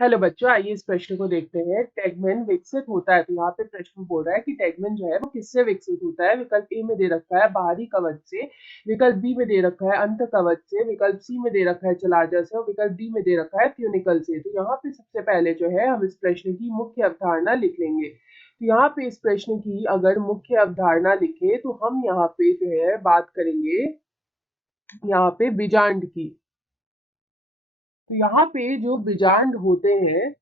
Hello बच्चों, आइए इस प्रश्न को देखते हैं। टेगमेन विकसित होता है, तो यहाँ पे प्रश्न बोल रहा है कि टेगमेन जो है वो किससे विकसित होता है। विकल्प ए में दे रखा है बाहरी कवच से, विकल्प बी में दे रखा है अंत कवच से, विकल्प सी में दे रखा है जलाजा से और विकल्प डी में दे रखा है ट्यूनिकल से। तो यहाँ पे सबसे पहले जो है हम इस प्रश्न की मुख्य अवधारणा लिख लेंगे। तो यहाँ पे इस प्रश्न की अगर मुख्य अवधारणा लिखे तो हम यहाँ पे जो है बात करेंगे यहाँ पे बीजांड की। तो यहाँ पे जो बीजांड होते हैं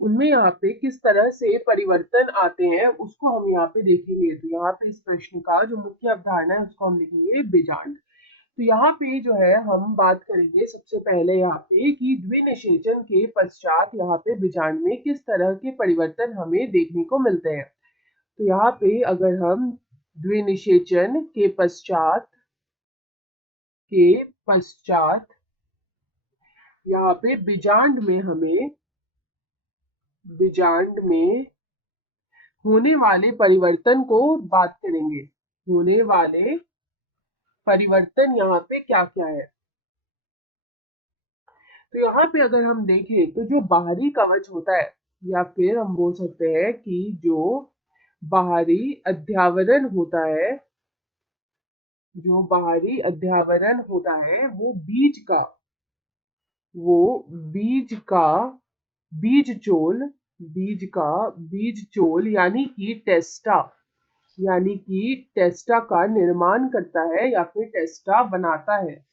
उनमें यहाँ पे किस तरह से परिवर्तन आते हैं उसको हम यहाँ पे देखेंगे। तो यहाँ पे इस प्रश्न का जो मुख्य अवधारणा है उसको हम लिखेंगे बीजांड। तो यहाँ पे जो है हम बात करेंगे सबसे पहले यहाँ पे कि द्विनिषेचन के पश्चात यहाँ पे बीजांड में किस तरह के परिवर्तन हमें देखने को मिलते हैं। तो यहाँ पे अगर हम द्विनिषेचन के पश्चात यहाँ पे बीजांड में होने वाले परिवर्तन को बात करेंगे। होने वाले परिवर्तन यहाँ पे क्या क्या है। तो यहाँ पे अगर हम देखें तो जो बाहरी कवच होता है या फिर हम बोल सकते हैं कि जो बाहरी अध्यावरण होता है, जो बाहरी अध्यावरण होता है वो बीज चोल यानी कि टेस्टा का निर्माण करता है या फिर टेस्टा बनाता है।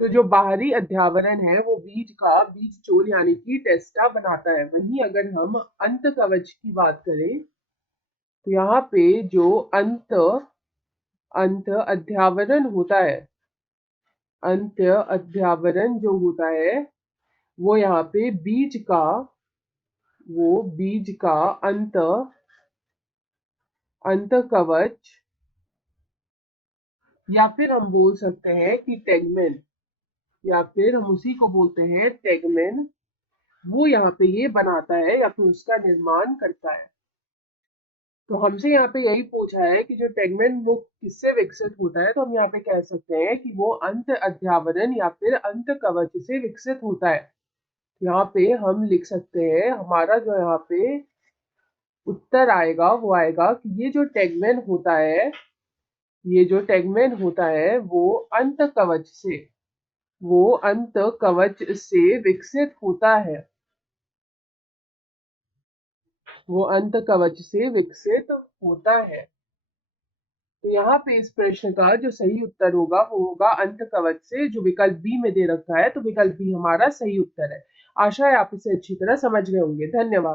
तो जो बाहरी अध्यावरण है वो बीज चोल यानी कि टेस्टा बनाता है। वहीं अगर हम अंत कवच की बात करें तो यहाँ पे जो अंत अध्यावरण होता है, अंत अध्यावरण जो होता है वो यहाँ पे बीज का अंत कवच या फिर हम बोल सकते हैं कि टेगमेन, या फिर हम उसी को बोलते हैं टेगमेन, वो यहाँ पे ये बनाता है या फिर उसका निर्माण करता है। तो हमसे यहाँ पे यही पूछा है कि जो टेगमेन वो किससे विकसित होता है, तो हम यहाँ पे कह सकते हैं कि वो अंत अध्यावरण या फिर अंत कवच से विकसित होता है। यहाँ पे हम लिख सकते हैं हमारा जो यहाँ पे उत्तर आएगा वो आएगा कि ये जो टेगमेन होता है वो अंत कवच से विकसित होता है। वो अंत कवच से विकसित होता है। तो यहाँ पे इस प्रश्न का जो सही उत्तर होगा वो होगा अंत कवच से, जो विकल्प बी में दे रखा है। तो विकल्प बी हमारा सही उत्तर है। आशा है आप इसे अच्छी तरह समझ गए होंगे। धन्यवाद।